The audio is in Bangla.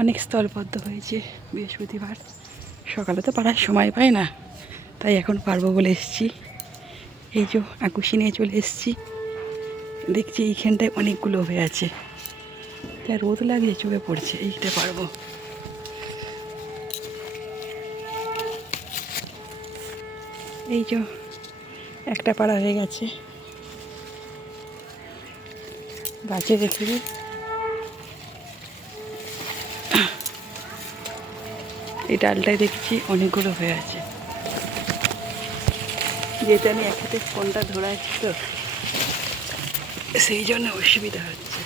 অনেক স্থলবদ্ধ হয়েছে বৃহস্পতিবার। সকালে তো পারার সময় পাই না, তাই এখন পারবো বলে এসেছি। এই যে আকুশি নিয়ে চলে এসেছি, দেখছি এইখানটায় অনেকগুলো হয়ে আছে। যা রোদ লাগছে চোখে পড়ছে, এইটা পারবো। এই যে একটা পাড়া হয়ে গেছে, গাছে দেখে এই ডালটায় দেখছি অনেকগুলো হয়ে আছে। যেটা আমি এক হাতে ফোনটা ধরে আছি তো, সেই জন্য অসুবিধা হচ্ছে।